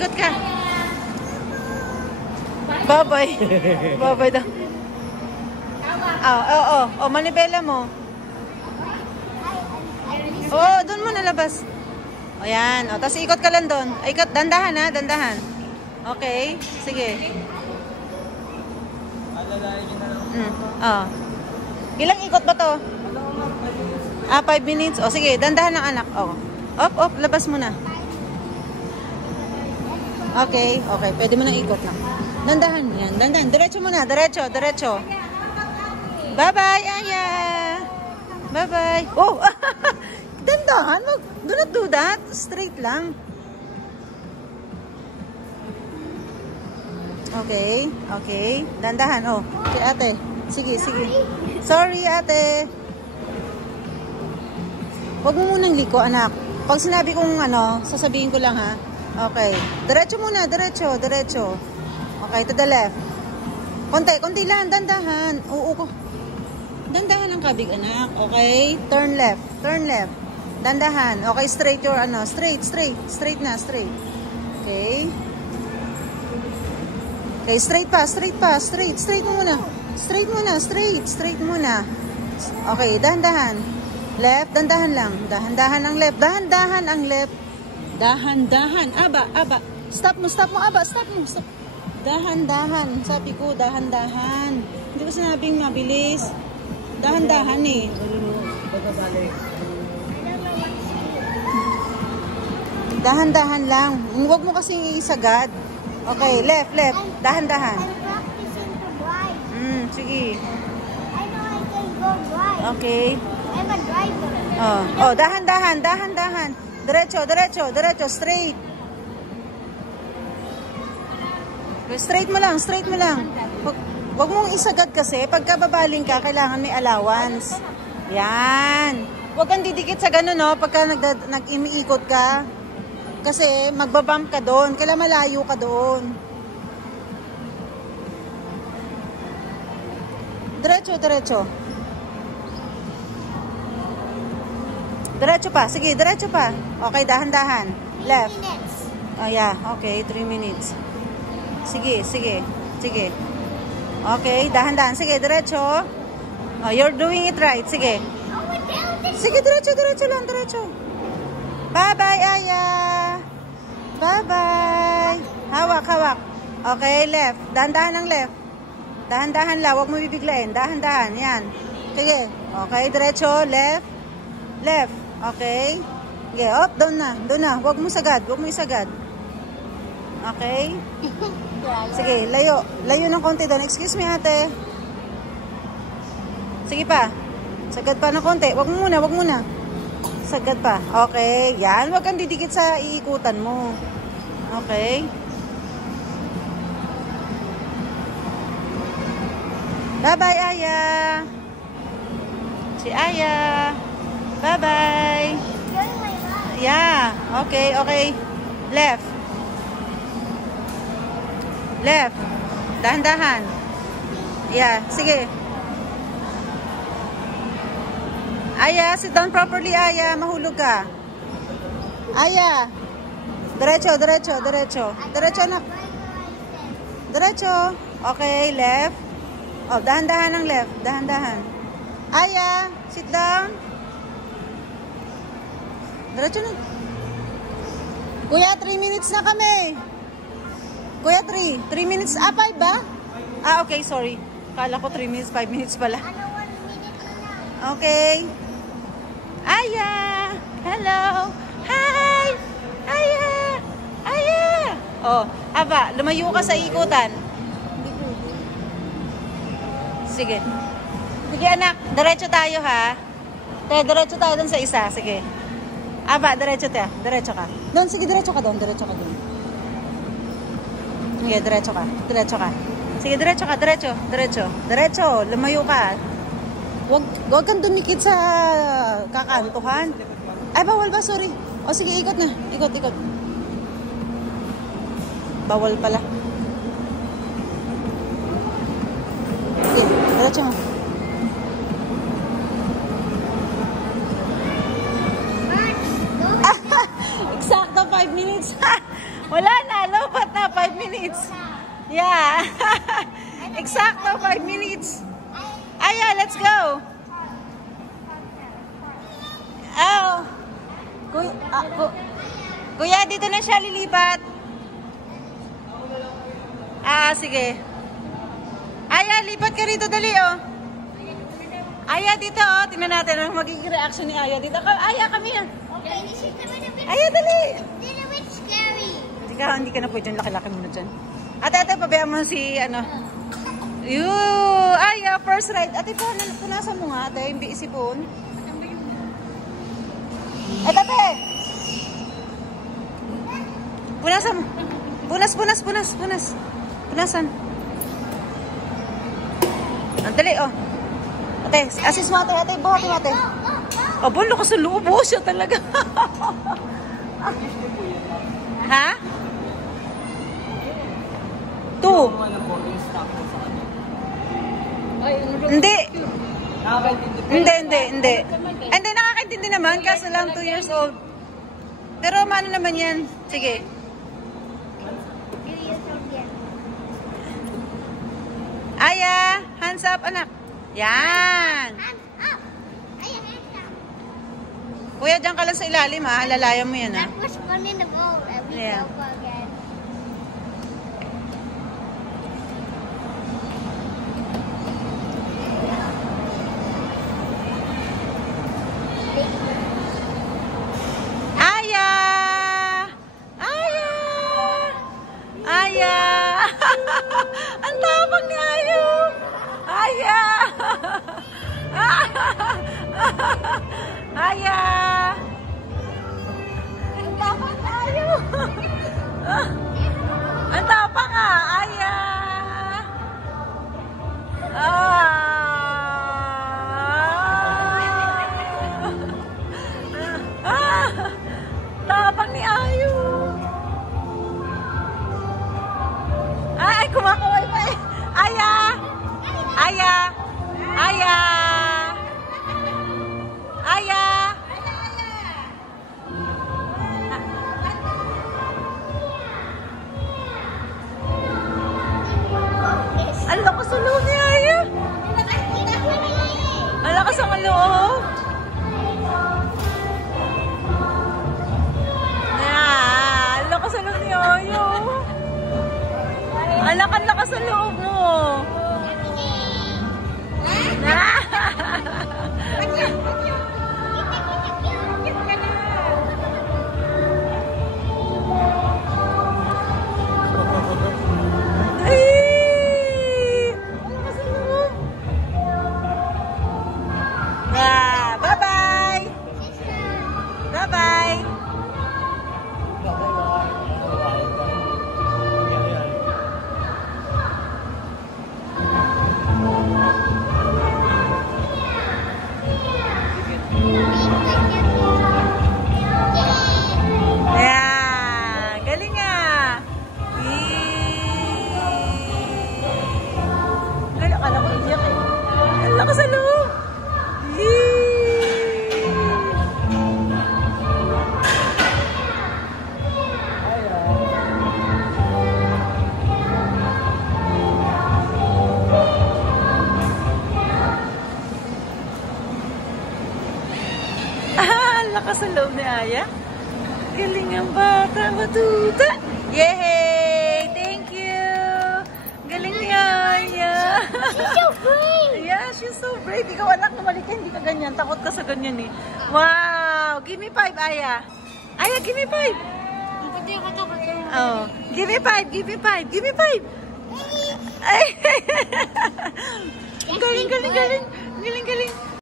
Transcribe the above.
ikot ka. Bye-bye. Bye-bye daw. Oh, manibela mo. Oh, doon mo nalabas. O yan. O, tapos ikot ka lang doon. Ikot, dandahan ha, dandahan. Okay, sige. Oh. Ilang ikot ba to? 5 minutes. O, sige, dandahan ng anak. O. Op, labas mo na. Okay, pwede mo nang ikot na. Dandahan, yan, dandahan. Diretso mo na, diretso. Bye-bye, Aya. Bye-bye. Oh, dandahan. Do not do that. Straight lang. Okay. Dandahan. Oh, okay, ate. Sige. Sorry, ate. Huwag mo munang liko, anak. Pag sinabi kong sasabihin ko lang ha. Okay. Diretso muna, diretso. Okay, to the left. Konti lang, dandahan. Oo. Dandahan ang kabig, anak. Okay, turn left. Dandahan. Okay, straight your straight na. Okay. Okay, straight muna. Straight muna. Okay, dahan-dahan. Left, dahan-dahan lang. Dahan-dahan ang left. Dahan-dahan. Aba. Stop mo, aba. Stop. Dahan-dahan. Sabi ko, dahan-dahan. Hindi ko sinabing mabilis. Dahan-dahan eh. Dahan-dahan lang. Huwag mo kasing isagad. Okay, left. Dahan-dahan. I'm practicing to drive. Sige. I know I can go drive. Okay. I'm a driver. Oh, dahan-dahan. Diretso, straight. Straight mo lang. Huwag mong isagad kasi pagkababaling ka, kailangan may allowance. Yan. Huwag kang didikit sa ganun, no, pagka nag-imiikot ka. Kasi magbabump ka doon. Kailangan malayo ka doon. Diretso. Diretso pa. Sige, diretso pa. Okay, dahan-dahan. Left. 3 minutes. Oh, yeah. Okay, 3 minutes. Sige. Okay, dahan-dahan. Sige, diretso. Oh, you're doing it right. Sige. Sige, diretso lang. Bye-bye, Aya. Bye-bye. Hawak. Okay, left. Dahan-dahan ang left. Dahan-dahan lang. Huwag mo bibiglain. Dahan-dahan. Yan. Sige. Okay, diretso. Left. Okay. Sige, doon na. Huwag mo isagad. Okay. Sige, layo ng konti doon. Excuse me, ate. Sige pa. Sagad pa ng konti. Wag muna. Sagad pa. Okay, yan. Huwag kang didikit sa iikutan mo. Okay. Bye-bye, Aya. Si Aya. Bye-bye. Yeah. Okay. Left. Dahan-dahan. Yeah, sige. Aya, sit down properly, Aya. Mahulog ka. Aya. Diretso. Anak. Diretso. Okay, left. Oh, dahan-dahan ang left. Dahan-dahan. Aya, sit down. Diretso na. Kuya, 3 minutes na kami. Kuya, 3 minutes. 5 ba? Okay, sorry. Kala ko 3 minutes, 5 minutes pala. Ano, 1 minute na. Okay. Aya! Hello! Hi! Aya! Oh, aba, lumayo ka sa ikutan. Sige. Sige, anak. Diretso tayo, ha? Diretso tayo dun sa isa. Sige. Aba, diretso ka. Doon, sige, diretso ka doon. Sige, diretso ka. Sige, diretso. Lumayo ka. Huwag kang dumikit sa kakantuhan. Ay, bawal ba? Sorry. O, sige, ikot na. Ikot. Bawal pala. Sige, diretso mo. Eksakto 5 minutes. Wala na, minutes. Yeah. Exacto, 5 minutes. Aya, let's go. Oh. Kuya, dito na siya lilipat. Sige. Aya, lipat ka rito, dali, oh. Aya, dito, oh. Tingnan natin ang magiging reaction ni Aya dito. Aya, kami, ah. Aya, dali. Little bit scary. Hindi ka na pwede dyan. Laki-laki muna dyan. Ate, pabayaan mo si, ano. Aya, first ride. Ate, punasan mo nga, ate. Yung isipon. Ate. Punasan mo. Punas. Punasan. Dali, oh. Ate, assist mo, ate. Buhati mo, ate. Abo, lakas sa loob. Oh, siya talaga. Ha? 2. Hindi. Hindi, nakakaintindi naman. Kaso lang 2 years old. Pero ano naman yan? Sige. Aya, hands up, anak. Yan. Hands up. Aya, hands up. Kuya, dyan ka lang sa ilalim, ha? Lalayan mo yan, ha? That was fun in the boat. We Yeah. go again. Aya! Ang tapang ni Ayo! Aya! Aya! Ang tapang ni Ayo! Ang tapang nga! Aya! Tapang ni Ayo! Ay, kumakaway pa eh. Aya! Aya! Aya! Aya! Ang lakas sa loob ni Aya! Ang lakas ang loob! Ang lakas sa loob ni Aya! Lakas sa loob mo. Bye-bye. Bye-bye. Lakas sa loob. Lakas sa loob ni Aya. Galing ang bata, matuta. Yay! Thank you. Galing ni Aya. She's so brave. Yeah, she's so brave. Ikaw anak, numalik ka, hindi ka ganyan. Takot ka sa ganyan eh. Wow! Give me 5, Aya. Aya, give me 5. Oh, give me 5, give me 5, give me 5. Ay! Galing.